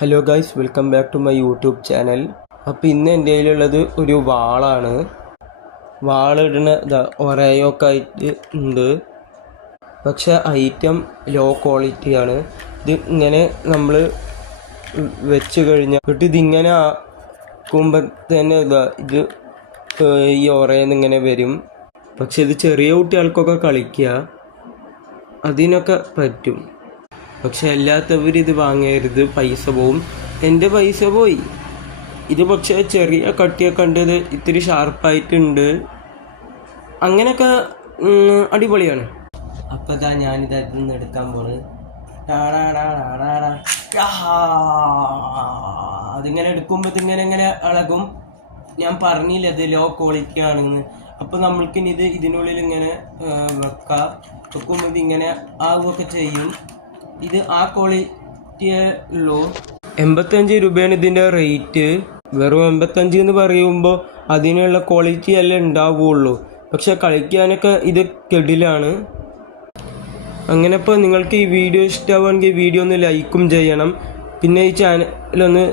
Hello guys, welcome back to my YouTube channel. അപ്പോൾ ഇന്ന് എൻ്റെ കയ്യിലുള്ളത് ഒരു വാളാണ്. വാളിടുന്ന ഒരയൊക്കെ ആയിട്ട് ഉണ്ട്, പക്ഷെ ഐറ്റം ലോ ക്വാളിറ്റിയാണ്. ഇത് ഇങ്ങനെ നമ്മൾ വെച്ച് കഴിഞ്ഞാൽ ഇതിങ്ങനെ ആക്കുമ്പോൾ തന്നെ ഇത് ഈ ഒറയെന്ന് ഇങ്ങനെ വരും. പക്ഷെ ഇത് ചെറിയ കുട്ടികൾക്കൊക്കെ കളിക്കുക, അതിനൊക്കെ പറ്റും. പക്ഷെ അല്ലാത്തവർ ഇത് വാങ്ങരുത്, പൈസ പോവും. എൻ്റെ പൈസ പോയി. ഇത് പക്ഷേ ചെറിയ കട്ടിയൊക്കെ കണ്ടത് ഇത്തിരി ഷാർപ്പായിട്ടുണ്ട്, അങ്ങനെയൊക്കെ അടിപൊളിയാണ്. അപ്പം ഇതാ ഞാനിതായിട്ട് നിന്ന് എടുക്കാൻ പോണ്. അതിങ്ങനെ എടുക്കുമ്പോൾ ഇതിങ്ങനെ ഇങ്ങനെ ഇളകും. ഞാൻ പറഞ്ഞില്ല ഇത് ലോ ക്വാളിറ്റി ആണെന്ന്. അപ്പം നമ്മൾക്കിനി ഇത് ഇതിനുള്ളിൽ ഇങ്ങനെ വെക്കുമ്പോൾ ഇതിങ്ങനെ ആവുകയൊക്കെ ചെയ്യും. ഇത് ആ ക്വാളിറ്റിയേ ഉള്ളൂ. 85 രൂപയാണ് ഇതിൻ്റെ റേറ്റ്. വെറും 85 എന്ന് പറയുമ്പോൾ അതിനുള്ള ക്വാളിറ്റി അല്ലേ ഉണ്ടാവുകയുള്ളൂ, പക്ഷെ കളിക്കാനൊക്കെ ഇത് കെടിലാണ്. അങ്ങനെ ഇപ്പോൾ നിങ്ങൾക്ക് ഈ വീഡിയോ ഇഷ്ടമാവുമെങ്കിൽ വീഡിയോ ഒന്ന് ലൈക്കും ചെയ്യണം. പിന്നെ ഈ ചാനലൊന്ന്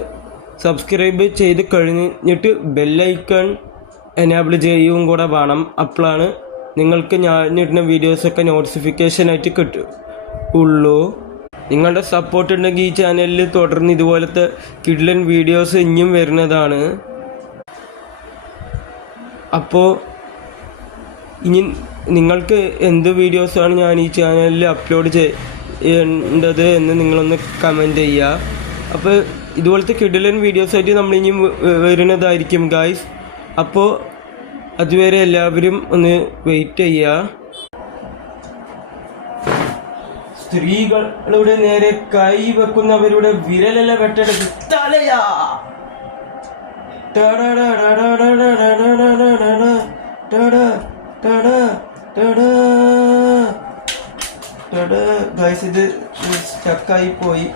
സബ്സ്ക്രൈബ് ചെയ്ത് കഴിഞ്ഞിട്ട് ബെല്ലൈക്കൺ എനേബിൾ ചെയ്യുകയും കൂടെ വേണം. അപ്പോഴാണ് നിങ്ങൾക്ക് ഞാൻ ഇടുന്ന വീഡിയോസൊക്കെ നോട്ടിഫിക്കേഷനായിട്ട് കിട്ടുള്ളൂ. നിങ്ങളുടെ സപ്പോർട്ട് ഉണ്ടെങ്കിൽ ഈ ചാനലിൽ തുടർന്ന് ഇതുപോലത്തെ കിഡ്ലൻ വീഡിയോസ് ഇനിയും വരുന്നതാണ്. അപ്പോൾ ഇനി നിങ്ങൾക്ക് എന്ത് വീഡിയോസാണ് ഞാൻ ഈ ചാനലിൽ അപ്ലോഡ് ചെയ്യേണ്ടത് എന്ന് നിങ്ങളൊന്ന് കമൻറ്റ് ചെയ്യുക. അപ്പോൾ ഇതുപോലത്തെ കിഡ്ലൻ വീഡിയോസായിട്ട് നമ്മൾ ഇനിയും വരുന്നതായിരിക്കും ഗായ്സ്. അപ്പോൾ അതുവരെ എല്ലാവരും ഒന്ന് വെയിറ്റ് ചെയ്യുക. സ്ത്രീകളുടെ നേരെ കൈ വെക്കുന്നവരുടെ വിരലല്ല വെട്ടേണ്ടത്, തലയാ. ഗൈസ്, ഇത് സ്റ്റക്കായി പോയി.